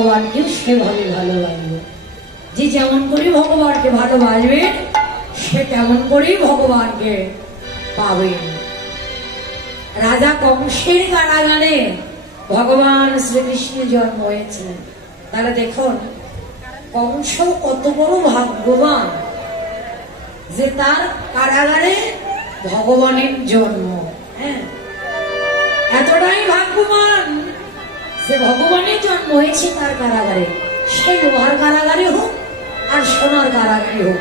ভগবানকে সেভাবে ভালোবাসবে। যে যেমন করে ভগবানকে ভালোবাসবে সে তেমন করেই ভগবানকে পাবে। রাজা কংসের কারাগারে ভগবান শ্রীকৃষ্ণের জন্ম হয়েছিলেন। তাহলে দেখুন কংস কত বড় ভাগ্যবান যে তার কারাগারে ভগবানের জন্ম। হ্যাঁ, এতটাই ভাগ্যবান যে ভগবানের জন্ম হয়েছে তার কারাগারে। সে লোহার কারাগারে হোক আর সোনার কারাগারে হোক,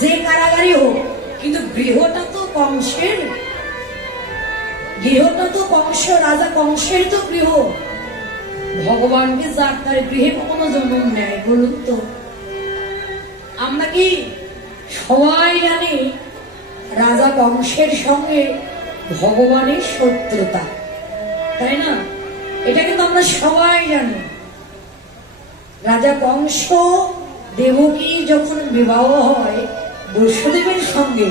যে কারাগারে হোক, কিন্তু গৃহটা তো কংসের, গৃহটা তো কংস, রাজা কংসের তো গৃহ। ভগবানকে যার তার গৃহে কখনো জন্ম নেয় বলুন তো? আমরা কি সবাই জানি রাজা কংসের সঙ্গে ভগবানের শত্রুতা, তাই না? এটা কিন্তু আমরা সবাই জানি। রাজা কংস দেবকী যখন বিবাহ হয় বসুদেবের সঙ্গে,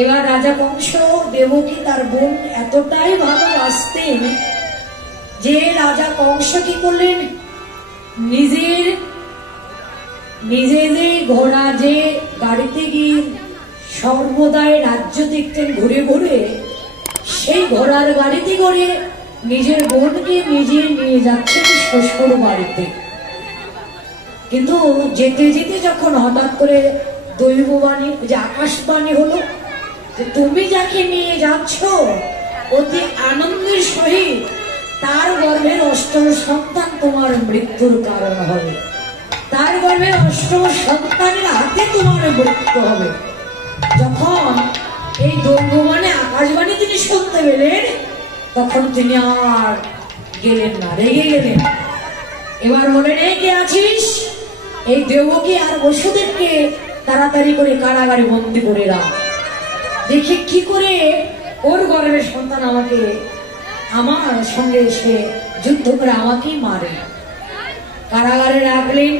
এবার রাজা কংস দেবকী তার বোন এতটাই ভালোবাসতেন যে রাজা কংস কি করলেন, নিজে যে ঘোড়া, যে গাড়িতে গিয়ে সর্বদাই রাজ্য দেখতেন ঘুরে ঘুরে, সেই ঘোড়ার গাড়িতে করে নিজের বোনকে নিজে নিয়ে যাচ্ছেন শ্বশুর বাড়িতে। কিন্তু যেতে যেতে যখন হঠাৎ করে দৈববাণী, যে আকাশবাণী হলো যে তুমি যাকে নিয়ে যাচ্ছ অতি আনন্দের সহিত তার গর্ভের অষ্টম সন্তান তোমার মৃত্যুর কারণ হবে, তার গর্ভের অষ্টম সন্তানের হাতে তোমার মৃত্যু হবে। যখন এই দৈববাণী আকাশবাণী তিনি শুনতে পেলেন তখন তিনি আর গেলেন না, রেগে গেলেন। এবার বলেন, এই কে আছিস? এই দেবকী আর বসুদেবকে তাড়াতাড়ি করে কারাগারে বন্দী করে রাখ, দেখি কি করে ওর গর্ভের সন্তান আমাকে, আমার সঙ্গে এসে যুদ্ধ করে আমাকেই মারে। কারাগারে রাখলেন।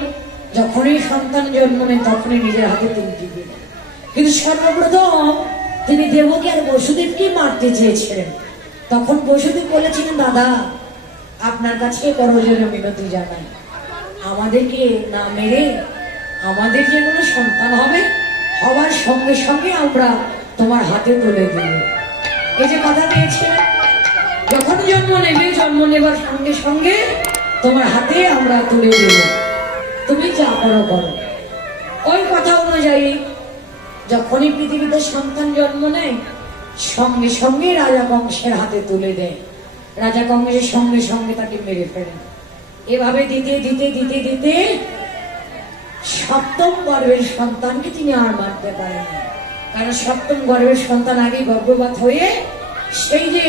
যখনই সন্তান জন্ম নেন তখনই নিজের হাতে তিনি দিবেন। কিন্তু সর্বপ্রথম তিনি দেবকী আর বসুদেবকে মারতে চেয়েছিলেন। তখন বসুদেব বলেছিলেন, দাদা আপনার কাছে করজোড়ে মিনতি জানাই, আমাদেরকে না মেরে আমাদের যে কোনো সন্তান হবে, হওয়ার সঙ্গে সঙ্গে আমরা তোমার হাতে তুলে দেব। এই যে কথা দিয়েছিলেন, যখন জন্ম নেবে, জন্ম নেবার সঙ্গে সঙ্গে তোমার হাতে আমরা তুলে দেব, তুমি যা করো করো। ওই কথা অনুযায়ী যখনই পৃথিবীতে সন্তান জন্ম নেয় সঙ্গে সঙ্গে রাজা কংসের হাতে তুলে দেয়। রাজা কংসের সঙ্গে সঙ্গে তাকে মেরে ফেলেন। এভাবে দিতে দিতে দিতে দিতে সপ্তম গর্ভের সন্তানকে তিনি আর মারতে পারেন, কারণ সপ্তম গর্ভের সন্তান আগে গর্ভপাত হয়ে সেই যে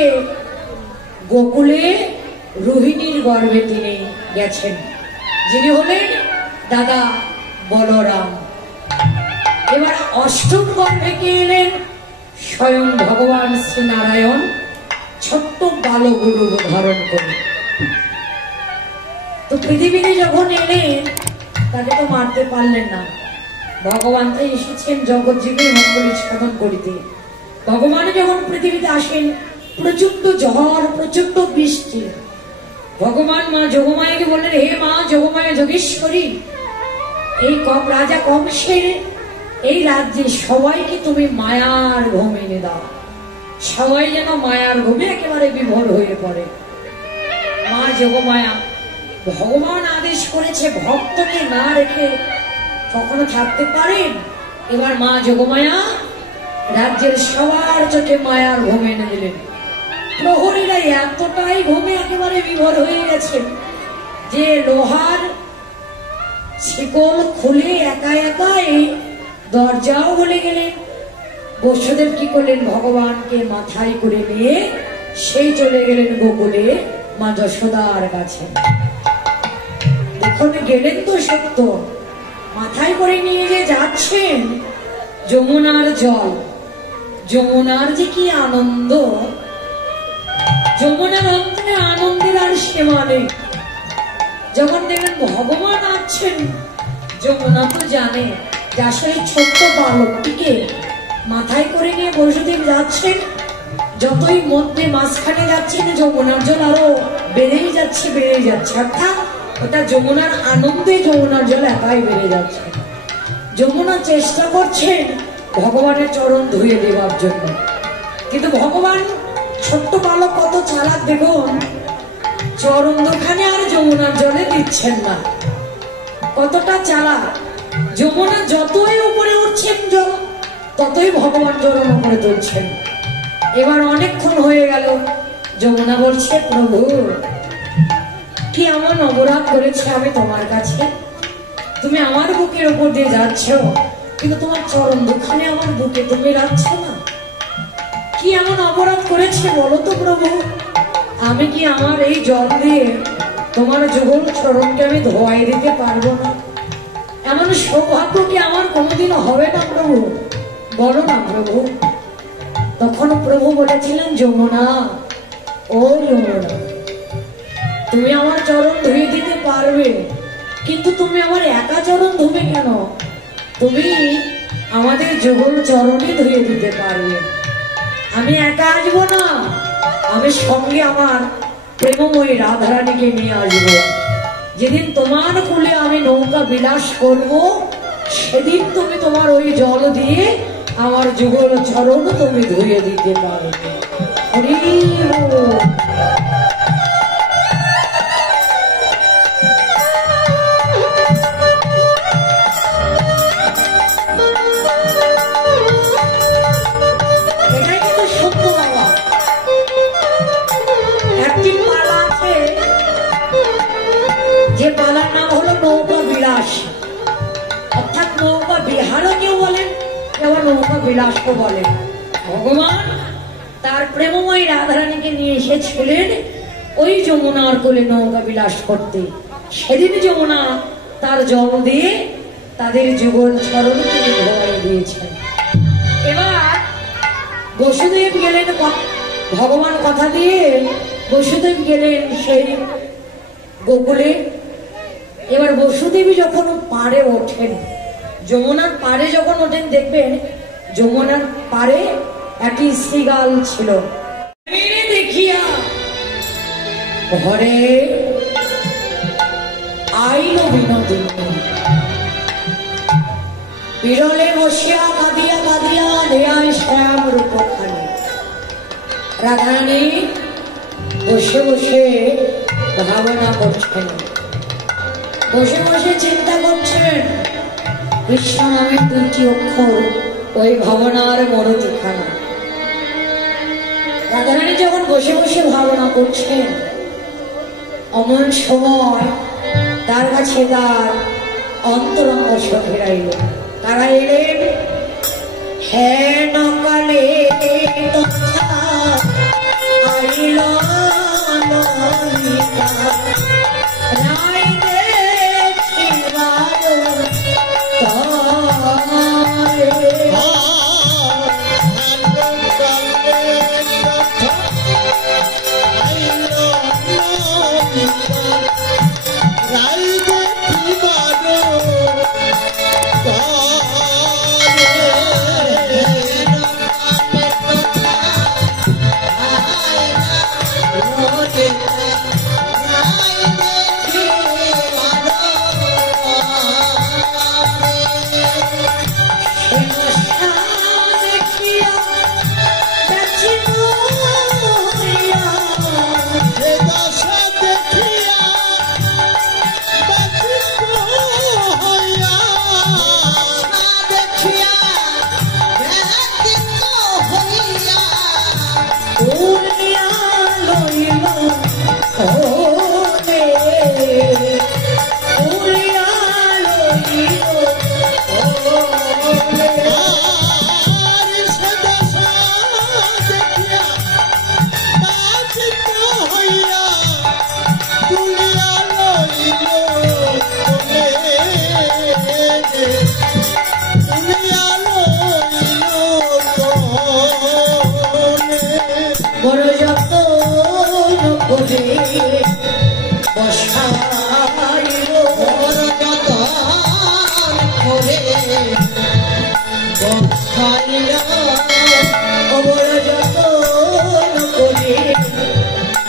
গোকুলে রোহিণীর গর্ভে তিনি গেছেন, যিনি হলেন দাদা বলরাম। এবার অষ্টম গর্ভে কে এলেন? স্বয়ং ভগবান শ্রী নারায়ণ ছোট্ট বালগুরু ধারণ করে। তো পৃথিবীতে যখন এলেন তাকে তো মারতে পারলেন না। ভগবান তো এসেছেন জগৎ জীবের মঙ্গল সাধন করিতে। ভগবান যখন পৃথিবীতে আসেন প্রচন্ড ঝড়, প্রচন্ড বৃষ্টি। ভগবান মা যোগমায়াকে বললেন, হে মা যোগমায়া যোগেশ্বরী, এই রাজা কংসের এই রাজ্যে সবাইকে তুমি মায়ার ঘুমে এনে দাও, সবাই যেন মায়ার ঘুমে একেবারে বিভোর হয়ে পড়ে। মা যোগমায়া, ভগবান আদেশ করেছে ভক্তকে না রেখে কখনো থাকতে পারেন। এবার মা যোগমায়া রাজ্যের সবার চোখে মায়ার ঘুমে এনে দিলেন। প্রহরীরা এতটাই ঘুমে একেবারে বিভোর হয়ে গেছেন যে লোহার শিকল খুলে একা একাই দরজাও বলে গেলেন। বসুদেব কি করলেন? ভগবানকে মাথায় করে নিয়ে সেই চলে গেলেন গোকুলে মা যশোদার কাছে। দেখুন গেলেন তো সত্য, মাথায় করে নিয়ে যে যাচ্ছেন যমুনার জল, যমুনার যে কি আনন্দ, যমুনার অন্তরে আনন্দের আর সীমা নেই। যখন দেখলেন ভগবান আসছেন, যমুনা তো জানে যে আসলে ছোট্ট বালকটিকে মাথায় করে নিয়ে বসুদেব যাচ্ছেন, যতই মধ্যে মাঝখানে যাচ্ছেন যমুনার জল আরো বেড়েই যাচ্ছে বেড়েই যাচ্ছে, অর্থাৎ ওটা যমুনার আনন্দে যমুনার জল একাই বেড়ে যাচ্ছে। যমুনা চেষ্টা করছেন ভগবানের চরণ ধুয়ে দেওয়ার জন্য, কিন্তু ভগবান ছোট্ট বালক কত চালাক দেখুন, চরণ দোকানে আর যমুনার জলে দিচ্ছেন না। কতটা চালাক! যমুনা যতই উপরে উঠছেন জল, ততই ভগবান চরণ উপরে তুলছেন। এবার অনেকক্ষণ হয়ে গেল, যমুনা বলছে, প্রভু কি এমন অপরাধ করেছে আমি তোমার কাছে? তুমি আমার বুকের উপর দিয়ে যাচ্ছ, কিন্তু তোমার চরণ দুখানে আমার বুকে তুমি রাখছ না। কি এমন অপরাধ করেছে বলো তো প্রভু? আমি কি আমার এই জল দিয়ে তোমার যুগল চরণকে আমি ধোয়াই দিতে পারবো না? এমন সৌভাগ্য কি আমার কোনোদিনও হবে না প্রভু? বলো না প্রভু। তখন প্রভু বলেছিলেন, যমুনা, ও যমুনা, তুমি আমার চরণ ধুয়ে দিতে পারবে, কিন্তু তুমি আমার একা চরণ ধুবে কেন? তুমি আমাদের যুগল চরণই ধুয়ে দিতে পারবে। আমি একা আসবো না, আমি সঙ্গে আমার প্রেমময়ী রাধারানীকে নিয়ে আসবো। যেদিন তোমার কুলে আমি নৌকা বিলাস করব, সেদিন তুমি তোমার ওই জল দিয়ে আমার যুগল চরণ তুমি ধুয়ে দিতে পারবে। হরি বল। যে পালার নাম হলো নৌকা বিলাস, অর্থাৎ নৌকা বিহারও কেউ বলেন, আবার নৌকা বিলাসও বলেন। ভগবান তার প্রেমময়ী রাধারানীকে নিয়ে এসেছিলেন ওই যমুনার কোলে নৌকা বিলাস করতে। সেদিন যমুনা তার জল দিয়ে তাদের যুগল চরণ থেকে ধোয়াই দিয়েছেন। এবার বসুদেব গেলেন, ভগবান কথা দিয়ে বসুদেব গেলেন সেই গোকুলে। এবার বসুদেবী যখন পাড়ে ওঠেন, যমুনার পাড়ে যখন ওঠেন, দেখবেন যমুনার পাড়ে একটি শ্রীগাল ছিল। দেখিয়া ঘরে আইল বিনোদিনী, বিরলে বসিয়া কাঁদিয়া কাঁদিয়া নেয় শ্যাম রূপখানি। রাধারানী বসে বসে ভাবনা করছেন, বসে বসে চিন্তা করছেন। কৃষ্ণ নামের দুটি অক্ষর ওই ভাবনার মরতিখানা। রাধারানী যখন বসে বসে ভাবনা করছেন, অমন সময় তার কাছে তার অন্তরঙ্গ সখীরা এলো। তারা এলেন, হ্যাঁ নকালে আইল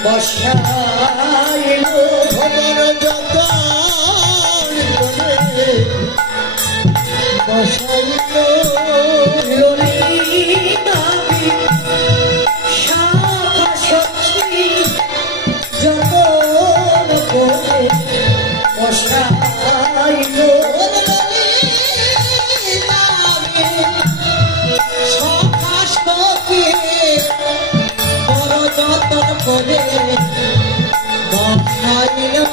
বসাইল খবর যত বসাইলো বড় যতন করে বসাইলো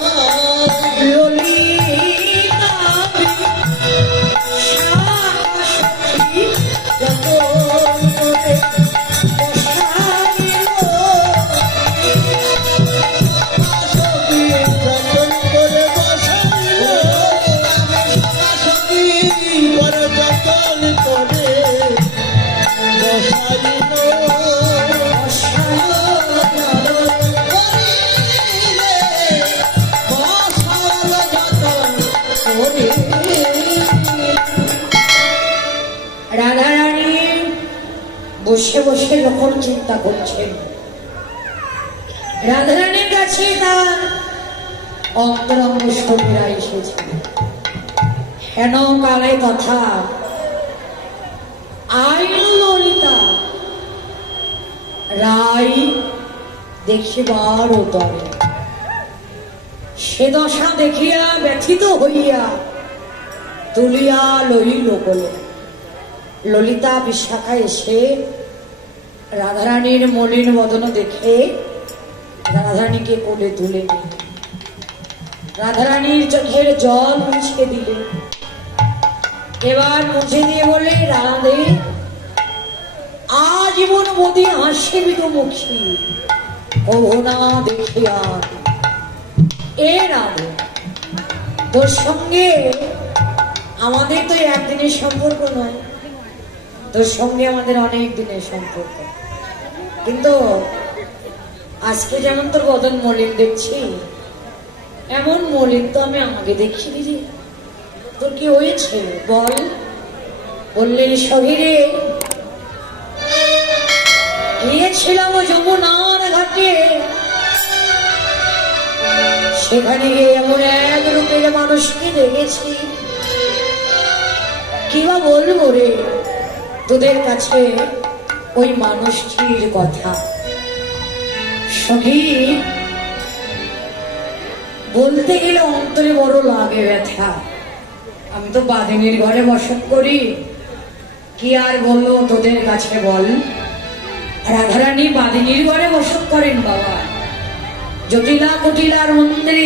ললিতা সখী যতন করে রাধারানী বসে বসে যখন চিন্তা করছেন, রাধারানীর কাছে তার অন্তরঙ্গ সখীরা এসেছে। হেন কালে কথা আইল ললিতা রাই দেখিবার উদরে, সে দশা দেখিয়া ব্যথিত হইয়া তুলিয়া লইল কোলে। ললিতা বিশাখা এসে রাধারানীর মলিন বদন দেখে রাধারানীকে কোলে তুলে নিল। রাধারানীর চোখের জল মুছে দিলে। এবার মুছে দিয়ে বলে, রাধে আজীবন বদি হাসি বিদুমুখী কভু না দেখিয়া। এ রাধে, তোর সঙ্গে আমাদের তো একদিনের সম্পর্ক নয়, তোর সঙ্গে আমাদের অনেক দিনের সম্পর্ক, কিন্তু আজকে যেমন তোর বদন মলিন দেখছি, এমন মলিন তো আমি আমাকে দেখিনি রে। তোর কি হয়েছে বল? বললেন, শরীরে গিয়েছিলাম যমুনার ঘাটে, সেখানে গিয়ে এমন এক রূপের মানুষকে দেখেছি, কিবা বলবো রে তোদের কাছে ওই মানুষটির কথা। সখী, বলতে গেলে অন্তরে বড় লাগে ব্যথা। আমি তো বাদিনীর ঘরে বসত করি, কি আর বললো তোদের কাছে বল? রাধারানী বাদিনীর ঘরে বসত করেন বাবা, জটিলা কুটিলার মন্দিরে।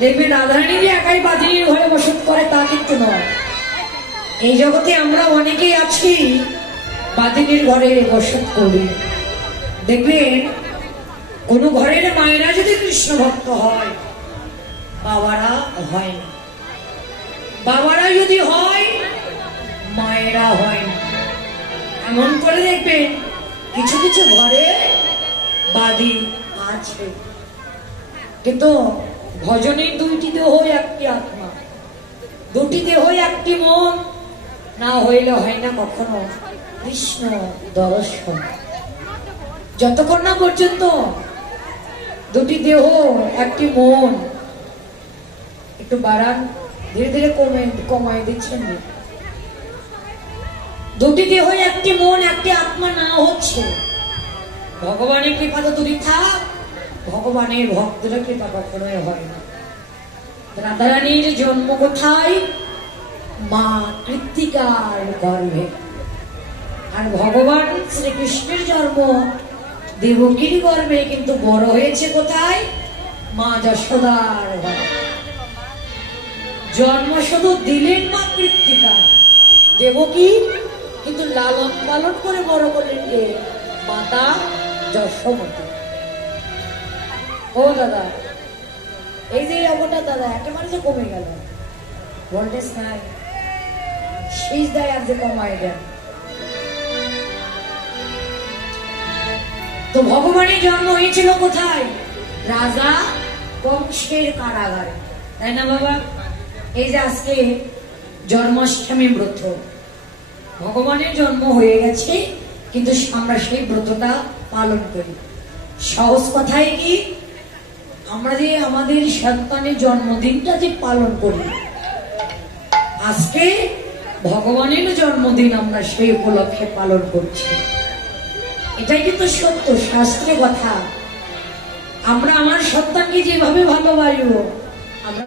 দেখবে রাধারানী যে একাই বাদিনীর ঘরে বসত করে তা কিন্তু নয়। এই জগতে আমরা অনেকেই আছি বাদিনীর ঘরে বসত করি। দেখবেন কোন ঘরের মায়েরা যদি কৃষ্ণ ভক্ত হয়, বাবারা হয় না। বাবারা যদি হয়, মায়েরা হয় না। এমন করে দেখবেন কিছু কিছু ঘরে বাদী আছে, কিন্তু ভজনের দুইটি দেহ একটি আত্মা, দুটি দেহ একটি মন না হইলে হয় না কখনো কৃষ্ণ দর্শন। যতক্ষণ না পর্যন্ত দুটি দেহ একটি মন, একটু বাড়ান, ধীরে ধীরে কমায় দিচ্ছেন। দুটি দেহ একটি মন একটি আত্মা না হচ্ছে, ভগবানের কৃপা তো দূরে থাক, ভগবানের ভক্তরা কৃপা কখনোই হয় না। রাধারানীর জন্ম কোথায়? মা কৃত্তিকার গর্ভে। আর ভগবান শ্রীকৃষ্ণের জন্ম দেবকীর গর্ভে, কিন্তু বড় হয়েছে কোথায়? মা যশোদার ঘরে। জন্ম শুধু দিলেন মা কৃত্তিকা দেবকী, কিন্তু লালন পালন করে বড় করলেন কে? মাতা যশোমতী। ও দাদা, এই যে অবটা দাদা একেবারে যে কমে গেল, ভোল্টেজ নাই, সুইচ দেয় আর যে কমায় দেন। তো ভগবানের জন্ম হয়েছিল কোথায়? রাজা কংসের কারাগারে, তাই না বাবা? এই যে আজকে জন্মাষ্টমী ব্রত, ভগবানের জন্ম হয়ে গেছে, কিন্তু আমরা সেই ব্রতটা পালন করি। সহজ কথায় কি, আমরা যে আমাদের সন্তানের জন্মদিনটা যে পালন করি, আজকে ভগবানের জন্মদিন আমরা সেই উপলক্ষে পালন করছি। এটাই কিন্তু সত্য, শাস্ত্রের কথা। আমরা আমার সন্তানকে যেভাবে ভালোবাসবো